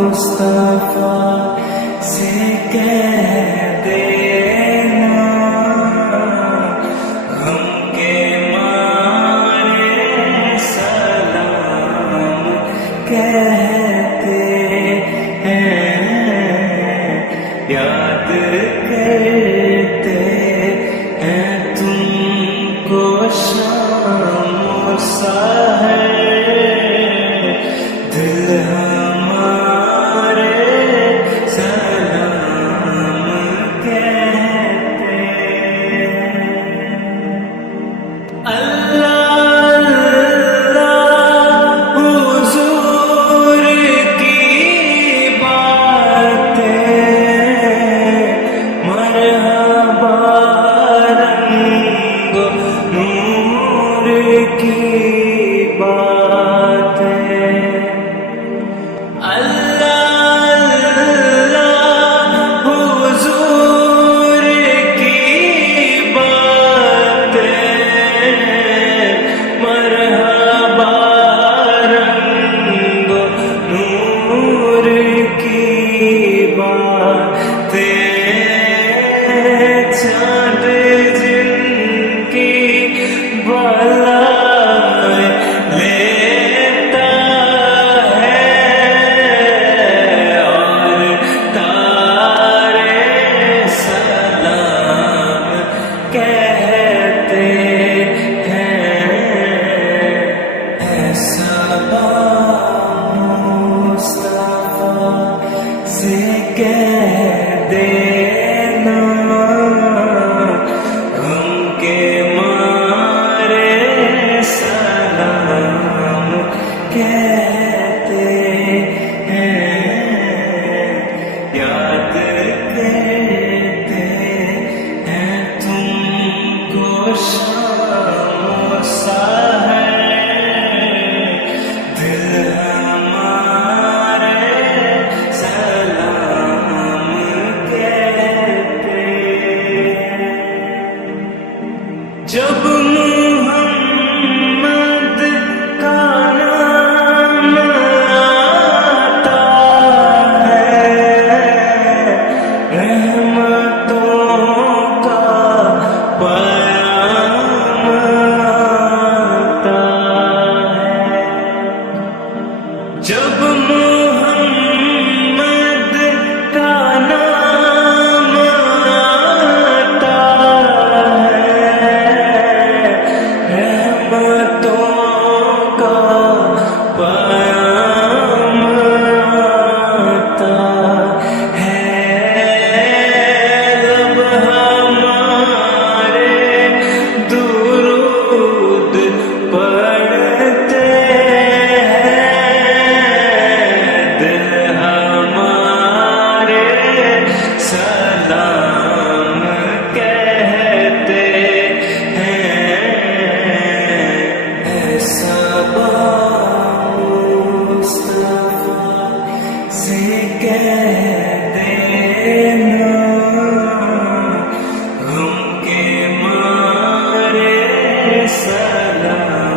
مصطفیٰ سے کہہ دینا، غم کے مارے سلام کہتے ہیں، یاد کرتے ہیں تم کو شام و سحر، دل ہمارے سلام کہتے ہیں۔ اللہ اللہ حضور کی باتیں، مرحبا رنگ نور کی باتیں، اللہ اللہ حضور کی باتیں، مرحبا رنگ نور کی باتیں، چاند جن کی بالائیں لیتا ہے، اور تارے سلام کہتے ہیں، ایسا مصطفیٰ سے کہہ دینا، غم کے مارے سلام کہتے ہیں، یاد کرتے ہیں تم کو شام و سحر، دل ہمارے سلام کہتے ہیں۔ جب محمد کا نام آتا ہے، رحمتوں کا پیام آتا ہے، جب محمد کا نام آتا ہے، رحمتوں کا پیام آتا ہے، لب ہمارے درود پڑھتے ہیں، دل ہمارے سلام کہتے ہیں، ایسا مصطفیٰ سے کہہ دینا، غم کے مارے سلام